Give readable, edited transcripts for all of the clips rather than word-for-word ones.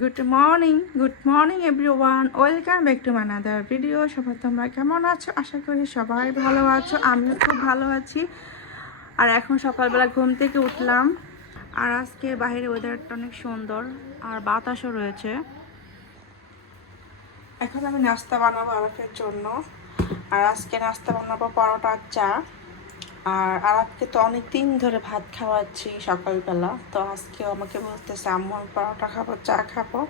Good morning everyone, welcome back to my another video. সবাই তোমরা কেমন আছো? আশা করি সবাই ভালো আছো, আমিও খুব ভালো আছি। আর এখন সকালবেলা ঘুম থেকে উঠলাম, আর আজকে বাইরে ওয়েদারটা অনেক সুন্দর আর বাতাসও রয়েছে। এখন আমি নাস্তা বানাবো আরফের জন্য, আর আজকে নাস্তা বানাবো পরোটা আর চা। আর আজকে তো অনেক দিন ধরে ভাত খাওয়াচ্ছি সকালবেলা, তো আজকেও আমাকে বলতেছে আম্মু পরোটা খাবো, চা খাবো।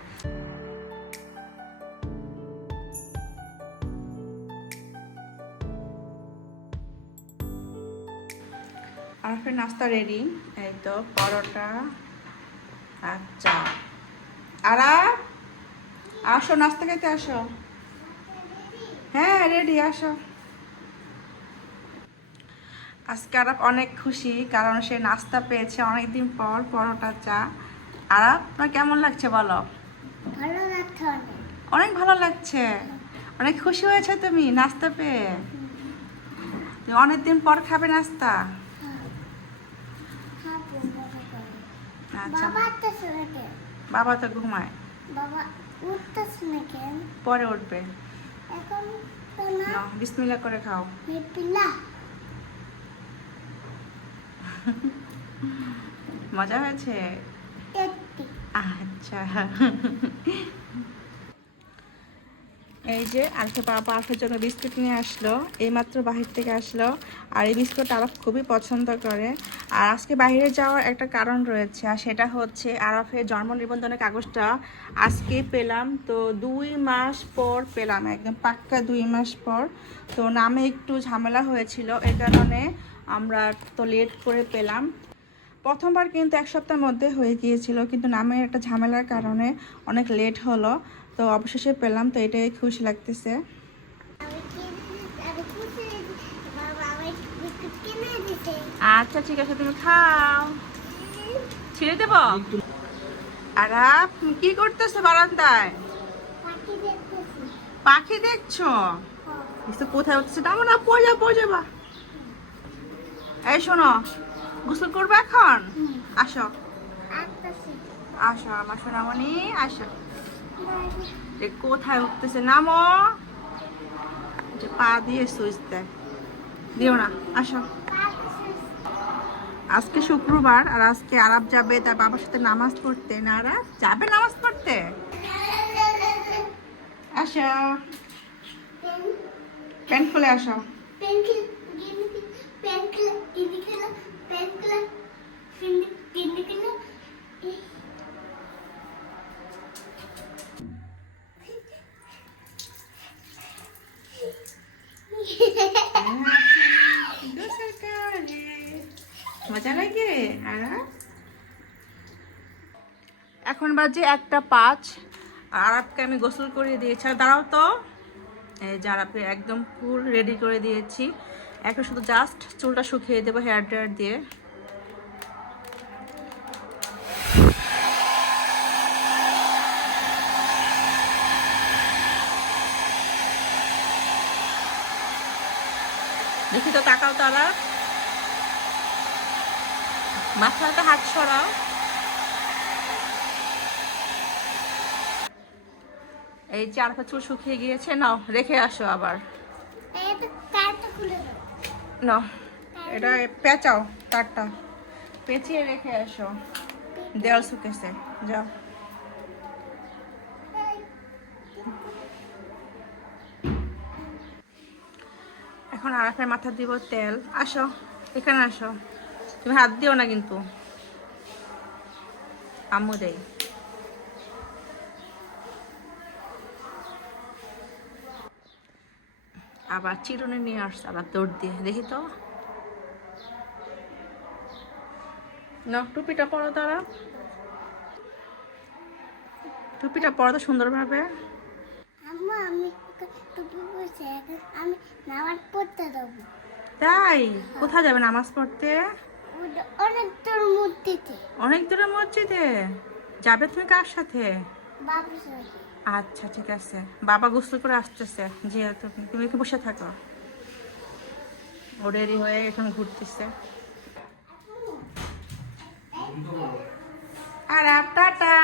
আর ফের নাস্তা রেডি, এই তো পরোটা আর চা। আর আসো নাস্তা খেতে আসো। হ্যাঁ রেডি, আসো। আজকে আর অনেক খুশি, কারণ সে নাস্তা পেয়েছে অনেকদিন পর, পরোটা চা। আর আপনার কেমন লাগছে বলো? ভালো লাগছে অনেক ভালো লাগছে, অনেক খুশি হয়েছে তুমি নাস্তা পেয়ে? তুমি অনেকদিন পর খাবে নাস্তা? আচ্ছা, বাবা তো ঘুমায়, বাবা উঠতেছে না কেন? পরে উঠবে। এখন তো না। নাও, বিসমিল্লাহ করে খাও। বিসমিল্লাহ। মজা হয়েছে? টেস্টি। আচ্ছা। এই যে আলফা বাবা আলফার জন্য বিস্কুট নিয়ে আসলো, এইমাত্র বাহির থেকে আসলো। আর এই বিস্কুট আরফ খুবই পছন্দ করে। আর আজকে বাইরে যাওয়ার একটা কারণ রয়েছে, আর সেটা হচ্ছে আরফের জন্ম নিবন্ধনের কাগজটা আজকে পেলাম। তো 2 মাস পর পেলাম, একদম পাক্কা 2 মাস পর। তো নামে একটু ঝামেলা হয়েছিল, এই কারণে আমরা তো লেট করে পেলাম। প্রথমবার কিন্তু 1 সপ্তাহের মধ্যে হয়ে গিয়েছিল, কিন্তু নামের একটা ঝামেলার কারণে অনেক লেট হলো। তো অবশেষে পেলাম, তো এটাই খুশি লাগতেছে। আচ্ছা ঠিক আছে, তুমি খাও, ছেড়ে দেব। আর আপনি কি করতেছো বারান্দায়? পাখি দেখছো? কোথায় উঠছে? না না, পড়ে যাবা। এই শোনো, গোসল করবে এখন? আসো আসো আমার সোনামণি, আসো। কোথায় উঠতেছে? নামো, যে পা দিয়ে সুইচ দেয়, দিও না। আসো। আজকে শুক্রবার, আর আজকে আরব যাবে তার বাবার সাথে নামাজ পড়তে। না আরব যাবে নামাজ পড়তে? আসো, প্যান্ট খুলে আসো। মজা লাগে। আর এখন বাজে 1:05, আর আরবকে আমি গোসল করে দিয়েছি। আর দাঁড়াও তো, এই যে আরবকে একদম ফুল রেডি করে দিয়েছি। এখন শুধু জাস্ট চুলটা শুকিয়ে দেবো হেয়ার ড্রায়ার দিয়ে। দেখি তো, তাকাও তারা, মাথাটা হাত সরাও। এই যে আরফা চুল শুকিয়ে গিয়েছে, নাও রেখে আসো আবার। নাও এটা পেঁচাও, তারটা পেঁচিয়ে রেখে আসো, দেওয়াল শুকেছে। যাও। এখন আরফের মাথা দিব তেল। আসো এখানে আসো, তুমি হাত দিও না কিন্তু, আম্মু দেই। আবার চিরুনি নিয়ে আসছে, আবার দৌড় দিয়ে। দেখি তো, না টুপিটা পরো তারা, টুপিটা পরো তো সুন্দরভাবে। আমি নামাজ পড়তে যাবো। তাই? কোথায় যাবে নামাজ পড়তে? অনেক দূর মসজিদে। অনেক দূরে মসজিদে যাবে? তুমি কার সাথে? বাবার সাথে। আচ্ছা ঠিক আছে, বাবা গোসল করে আসতেছে, যেহেতু তুমি কি বসে থাকো। ও রেডি হয়ে এখন ঘুরতেছে। আর টাটা।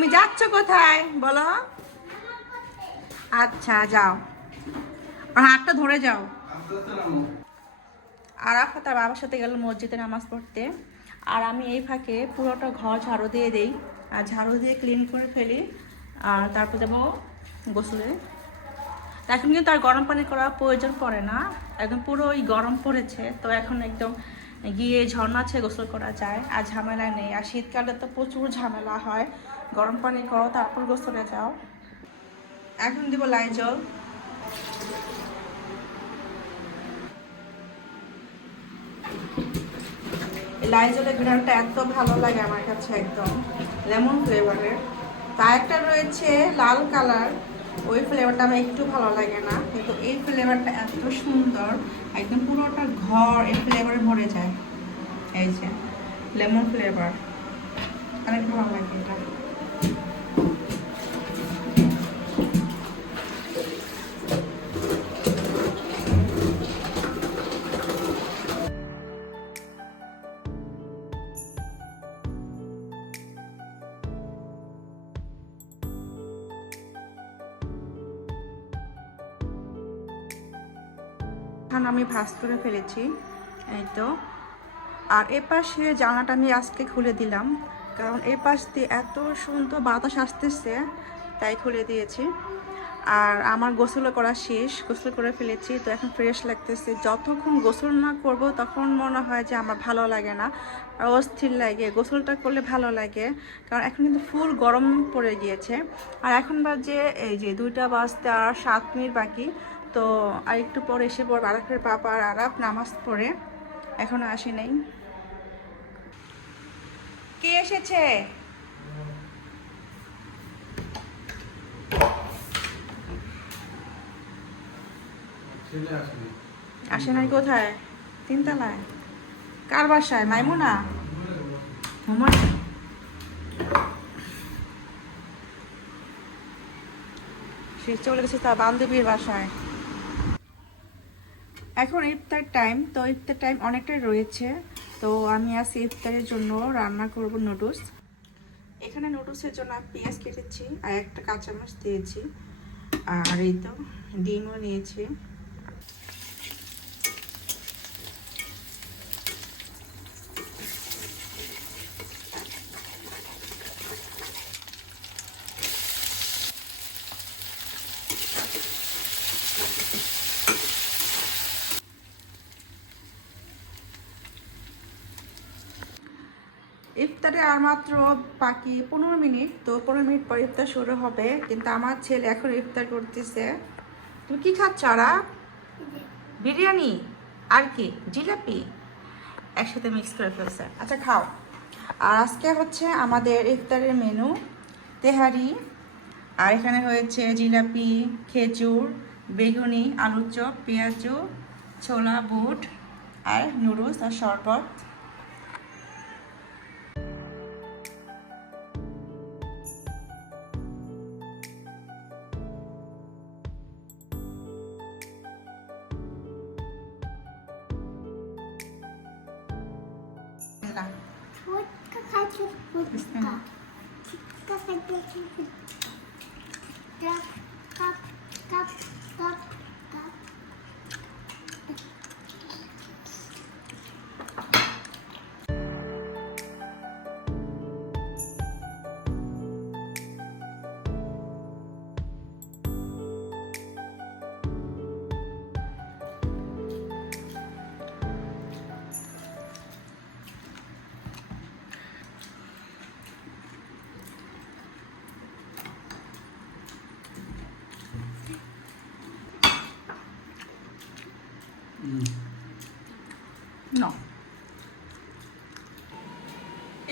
তুমি যাচ্ছ কোথায় বলো? আচ্ছা যাও, ওর হাতটা ধরে যাও। আরাফাত তার বাবার সাথে গেল মসজিদে নামাজ পড়তে, আর আমি এই ফাঁকে পুরোটা ঘর ঝাড়ু দিয়ে দিই, আর ঝাড়ু দিয়ে ক্লিন করে ফেলি, আর তারপর যাবো গোসলে। তা এখন কিন্তু আর গরম পানি করার প্রয়োজন পড়ে না, একদম পুরো ওই গরম পড়েছে, তো এখন একদম গিয়ে ঝর্ণা আছে গোসল করা যায়, আর ঝামেলা নেই। আর শীতকালে তো প্রচুর ঝামেলা হয়, গরম পানি করো তারপর গোসলে যাও। এখন দিব লাইজল। লাইজলের ঘ্রাণটা এত ভালো লাগে আমার কাছে, একদম লেমন ফ্লেভারের। তা একটা রয়েছে লাল কালার, ওই ফ্লেভারটা আমার একটু ভালো লাগে না, কিন্তু এই ফ্লেভারটা এত সুন্দর, একদম পুরোটা ঘর এই ফ্লেভারে ভরে যায়। এই যে লেমন ফ্লেভার, অনেক ভালো লাগে এটা। এখন আমি ভাঁজ করে ফেলেছি, এই তো। আর এ পাশে জানলাটা আমি আজকে খুলে দিলাম, কারণ এই পাশ দিয়ে এত সুন্দর বাতাস আসতেছে, তাই খুলে দিয়েছি। আর আমার গোসল করা শেষ, গোসল করে ফেলেছি, তো এখন ফ্রেশ লাগতেছে। যতক্ষণ গোসল না করব তখন মনে হয় যে আমার ভালো লাগে না, আর অস্থির লাগে। গোসলটা করলে ভালো লাগে, কারণ এখন কিন্তু ফুল গরম পড়ে গিয়েছে। আর এখন বাজে এই যে 2টা বাজতে আর 7 মিনিট বাকি, তো আর একটু পরে এসে পড়বে আরাফের বাবা আর আরাফ নামাজ পড়ে, এখনো আসে নাই। কে এসেছে? আসে নাই কোথায়? 3 তলায়? কার বাসায়? মাইমুনা? সে চলে গেছে তার বান্ধবীর বাসায়। এখন ইফতার টাইম, তো ইফতার টাইম অনেকটাই রয়েছে, তো আমি আজ ইফতারের জন্য রান্না করব নুডলস। এখানে নুডলসের জন্য আমি পেঁয়াজ কেটেছি আর একটা কাঁচামরিচ দিয়েছি, আর এই তো ডিমও নিয়েছি। ইফতারে আর মাত্র বাকি 15 মিনিট, তো 15 মিনিট পর ইফতার শুরু হবে, কিন্তু আমার ছেলে এখন ইফতার করতেছে। তুমি কি খাচ্ছ? আরা বিরিয়ানি আর কি জিলাপি একসাথে মিক্স করে ফেলছে। আচ্ছা খাও। আর আজকে হচ্ছে আমাদের ইফতারের মেনু তেহারি, আর এখানে হয়েছে জিলাপি, খেজুর, বেগুনি, আলুর চপ, পেঁয়াজু, ছোলা বুট, আর নুডলস আর শরবত। ফুচকা খাচ্ছি, ফুচকা ফুচকা খাচ্ছি, cup cup cup cup cup.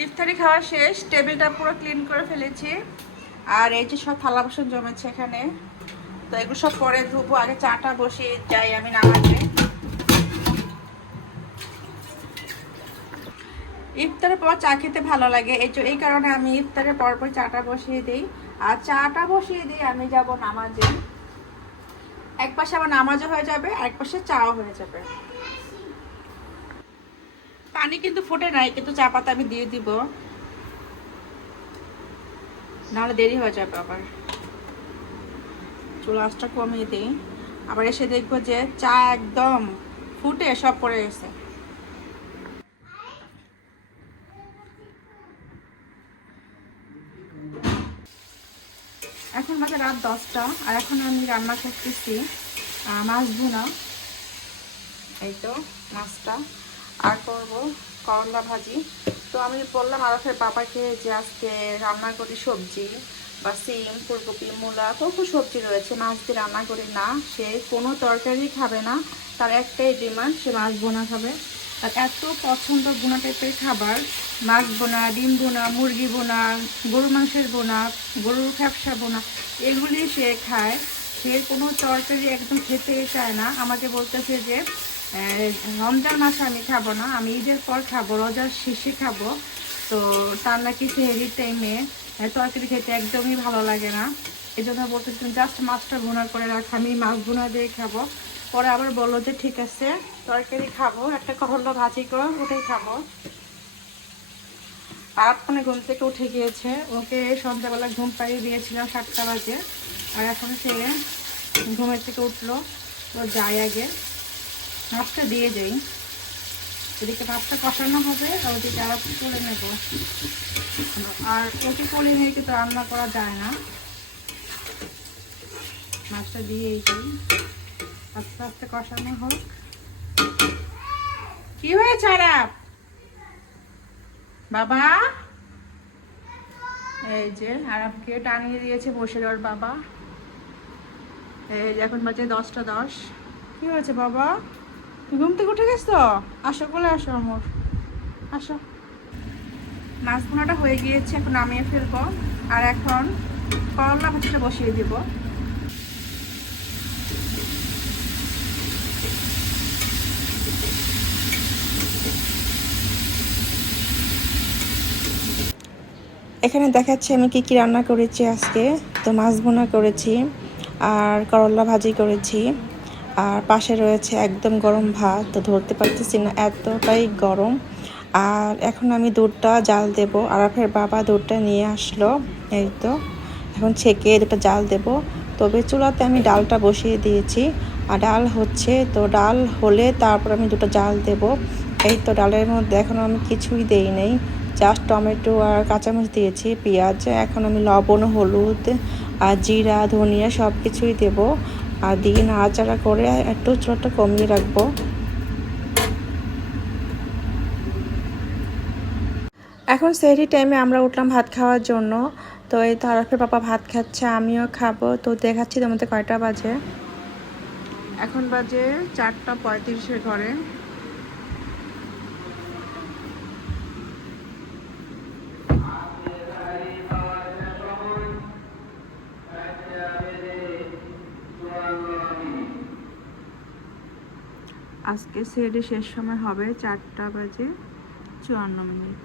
ইফতারি খাওয়া শেষ, টেবিলটা পুরো ক্লিন করে ফেলেছি, আর এই যে সব থালা বাসন জমেছে এখানে, তো এগুলো সব পরে ধুবো। আগে চাটা বসিয়ে যাই আমি নামাজে। ইফতারের পর চা খেতে ভালো লাগে, এই কারণে আমি ইফতারের পর চাটা বসিয়ে দিই। আর চাটা বসিয়ে দিই আমি যাব নামাজে, এক পাশে আমার নামাজও হয়ে যাবে, আর এক পাশে চাও হয়ে যাবে। পানি কিন্তু ফোটে নাই, কিন্তু চা পাতা আমি দিয়ে দিব। নাহলে দেরি হয়ে যাবে আবার। চুলা আঁচটা কমিয়ে দিই। আবার এসে দেখবো যে চা একদম ফুটে সব পড়ে গেছে। এখন বাজে রাত 10টা, আর এখন আমি রান্না করতেছি মাছ ভুনা। এই তো মাছটা, আর করব করলা ভাজি। তো আমি বললাম আরফের বাবাকে যে আজকে রান্না করি সবজি বা সিম, ফুলকপি, মূলা, কত সবজি রয়েছে, মাছ দিয়ে রান্না করি না। সে কোনো তরকারি খাবে না, তার একটাই ডিমান্ড, সে মাছ ভুনা খাবে। আর এত পছন্দ ভুনা টাইপের খাবার, মাছ বোনা, ডিম বোনা, মুরগি বোনা, গরু মাংসের বোনা, গরুর ফ্যাপসা বোনা, এগুলি সে খায়। সে কোনো তরকারি একদম খেতে চায় না। আমাকে বলতেছে যে রমজান মাসে আমি খাবো না, আমি ঈদের পর খাবো, রোজার শেষে খাবো। তো তার নাকি সেহরির টাইমে তরকারি খেতে একদমই ভালো লাগে না। এই জন্য বলতেছিলাম জাস্ট মাছটা ভুনা করে রাখ, আমি মাছ ভুনা দিয়ে খাবো। পরে আবার বললো যে ঠিক আছে তরকারি খাবো, একটা করলা ভাজি করে ওটাই খাবো। আর মানে ঘুম থেকে উঠে গিয়েছে, ওকে সন্ধ্যাবেলা ঘুম পাড়িয়ে দিয়েছিলাম 7টা বাজে। আর এখন সে ঘুমের থেকে উঠলো। তো যাই আগে মাছটা দিয়ে যাই, এদিকে মাছটা কষানো হবে আর ওদিকে আরো তুলে নেব। আর ওকে তুলে নিয়ে কিন্তু রান্না করা যায় না, মাছটা দিয়েই যাই, আস্তে আস্তে কষানো হোক। কি হয়েছে আরাপ বাবা? এই যে আরাপকে টানিয়ে দিয়েছে বসে ওর বাবা। এই যে এখন বাজে 10টা 10। কি হয়েছে বাবা, তুমি ঘুম থেকে উঠে গেছো? আসো বলে আসো আমার, আসো। মাছ ভুনাটা হয়ে গিয়েছে, এখন নামিয়ে ফেলবো। আর এখন করলা ভাজিটা বসিয়ে দিব। এখানে দেখাচ্ছি আমি কি কি রান্না করেছি আজকে। তো মাছ ভুনা করেছি, আর করলা ভাজি করেছি, আর পাশে রয়েছে একদম গরম ভাত। তো ধরতে পারতেছি না, এতটাই গরম। আর এখন আমি দুধটা জাল দেব। আরাফের বাবা দুধটা নিয়ে আসলো, এই তো এখন ছেঁকে দুটো জাল দেব। তবে চুলাতে আমি ডালটা বসিয়ে দিয়েছি, আর ডাল হচ্ছে, তো ডাল হলে তারপর আমি দুটো জাল দেব। এই তো ডালের মধ্যে এখন আমি কিছুই দেই নেই, জাস্ট টমেটো আর কাঁচামরিচ দিয়েছি, পেঁয়াজ। এখন আমি লবণ, হলুদ আর জিরা, ধনিয়া সব কিছুই দেবো, আর দিয়ে নাড়াচাড়া করে একটু চুলাটা কমিয়ে রাখবো। এখন সেহরি টাইমে আমরা উঠলাম ভাত খাওয়ার জন্য। তো এই তো আরাফের পাপা ভাত খাচ্ছে, আমিও খাবো। তো দেখাচ্ছি তোমাদের কয়টা বাজে। এখন বাজে 4টা 35 ঘরে। আজকে সেহরি শেষ সময় হবে 4টা বাজে 54 মিনিট।